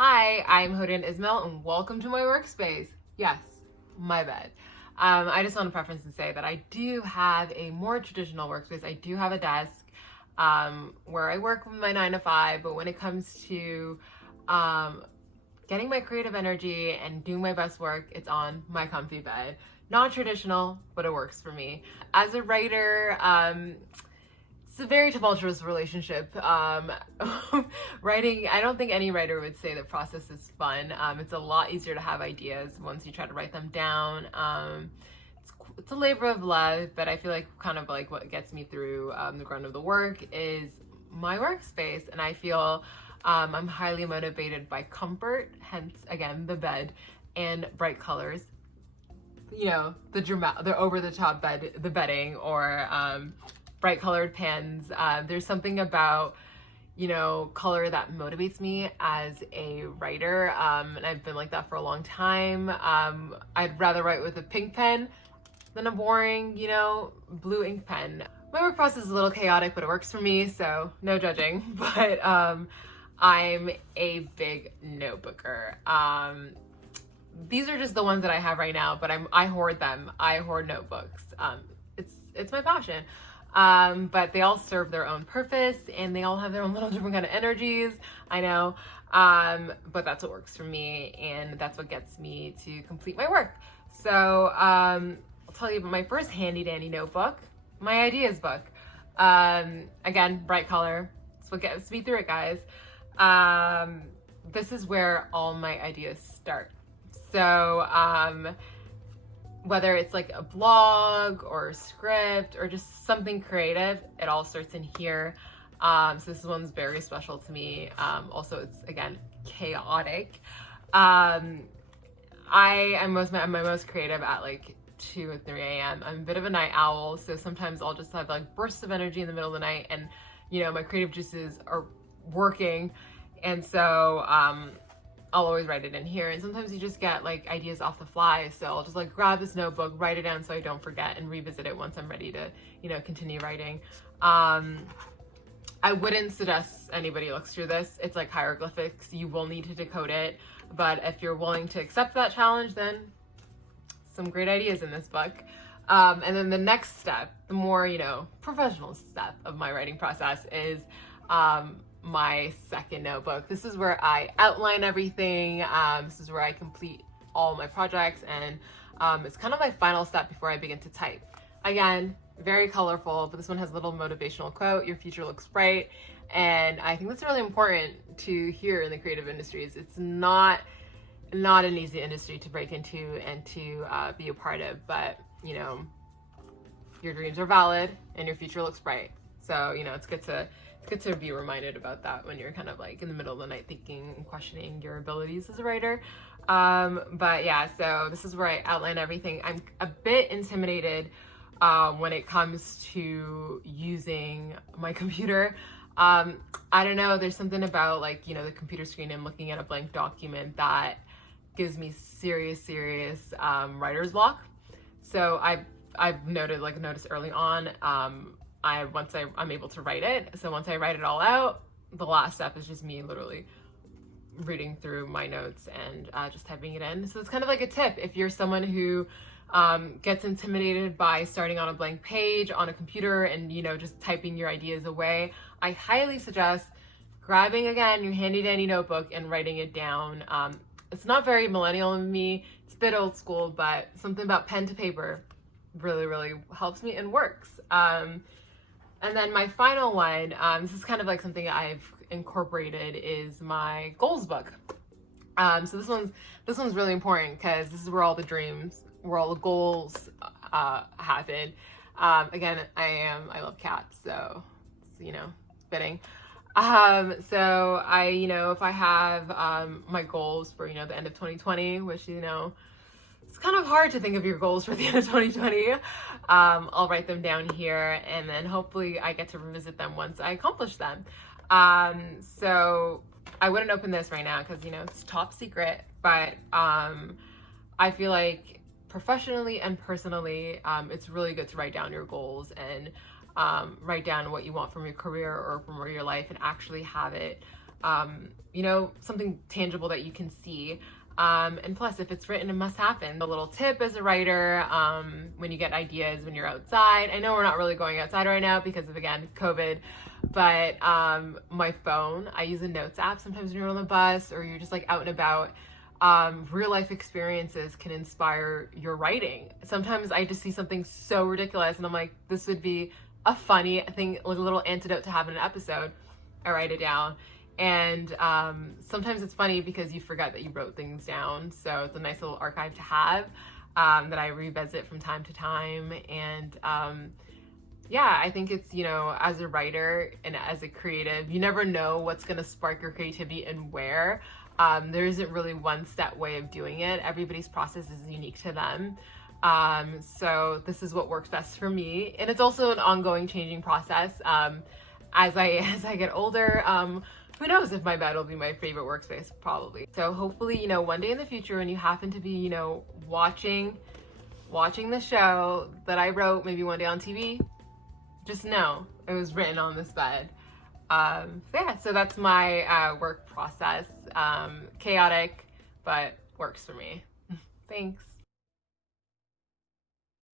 Hi, I'm Hodan Ismail and welcome to my workspace. Yes, my bed. I just want to preface and say that I do have a more traditional workspace. I do have a desk where I work with my 9 to 5, but when it comes to getting my creative energy and doing my best work, it's on my comfy bed. Not traditional, but it works for me. As a writer, it's a very tumultuous relationship. Writing, I don't think any writer would say the process is fun. It's a lot easier to have ideas once you try to write them down. It's a labor of love, but I feel like kind of like what gets me through the grunt of the work is my workspace, and I feel I'm highly motivated by comfort, hence again the bed, and bright colors. You know, the over the top the bedding, or bright colored pens. There's something about, color that motivates me as a writer, and I've been like that for a long time. I'd rather write with a pink pen than a boring, blue ink pen. My work process is a little chaotic, but it works for me, so no judging. But I'm a big notebooker. These are just the ones that I have right now, but I hoard them. I hoard notebooks. It's my passion. But they all serve their own purpose, and they all have their own little different kind of energies. I know. But that's what works for me, and that's what gets me to complete my work. So I'll tell you about my first handy dandy notebook, my ideas book. Again, bright color. That's what gets me through it, guys. This is where all my ideas start. So whether it's like a blog or a script or just something creative, it all starts in here. So this one's very special to me. Also, it's again chaotic. I'm my most creative at like 2 or 3 a.m. I'm a bit of a night owl, so sometimes I'll just have like bursts of energy in the middle of the night, and my creative juices are working, and so I'll always write it in here. And sometimes you just get like ideas off the fly, so I'll just like grab this notebook, write it down so I don't forget, and revisit it once I'm ready to continue writing. I wouldn't suggest anybody looks through this. It's like hieroglyphics. You will need to decode it, but if you're willing to accept that challenge, then some great ideas in this book. And then the next step, the more professional step of my writing process, is my second notebook. This is where I outline everything. This is where I complete all my projects, and it's kind of my final step before I begin to type. Again, very colorful, but this one has a little motivational quote: "Your future looks bright." And I think that's really important to hear in the creative industries. It's not an easy industry to break into and to be a part of, but your dreams are valid and your future looks bright. So it's good to be reminded about that when you're kind of like in the middle of the night thinking and questioning your abilities as a writer. But yeah, so this is where I outline everything. I'm a bit intimidated when it comes to using my computer. I don't know, there's something about like, the computer screen and looking at a blank document that gives me serious writer's block. So I've noticed early on, I'm able to write it. So once I write it all out, the last step is just me literally reading through my notes and just typing it in. So it's kind of like a tip if you're someone who gets intimidated by starting on a blank page on a computer and just typing your ideas away. I highly suggest grabbing again your handy dandy notebook and writing it down. It's not very millennial of me. It's a bit old school, but something about pen to paper really helps me and works. And then my final one, this is kind of like something I've incorporated, is my goals book. So this one's really important because this is where all the dreams, where all the goals happen. Again, I love cats, so it's, fitting. So I, if I have my goals for the end of 2020, which it's kind of hard to think of your goals for the end of 2020. I'll write them down here, and then hopefully I get to revisit them once I accomplish them. So I wouldn't open this right now because it's top secret, but I feel like professionally and personally, it's really good to write down your goals and write down what you want from your career or from your life, and actually have it you know, something tangible that you can see. And plus, if it's written, it must happen. A little tip as a writer, when you get ideas when you're outside. I know we're not really going outside right now because of, again, COVID, but my phone, I use a notes app sometimes when you're on the bus or you're just like out and about. Real life experiences can inspire your writing. Sometimes I just see something so ridiculous and I'm like, this would be a funny thing, like a little antidote to have in an episode. I write it down. And sometimes it's funny because you forget that you wrote things down. So it's a nice little archive to have that I revisit from time to time. And yeah, I think it's, you know, as a writer and as a creative, you never know what's going to spark your creativity and where. There isn't really one set way of doing it. Everybody's process is unique to them. So this is what works best for me. And it's also an ongoing changing process. As I get older, who knows if my bed will be my favorite workspace, probably. So hopefully, you know, one day in the future when you happen to be, you know, watching the show that I wrote, maybe one day on TV, just know it was written on this bed. Yeah, so that's my work process. Chaotic, but works for me. Thanks.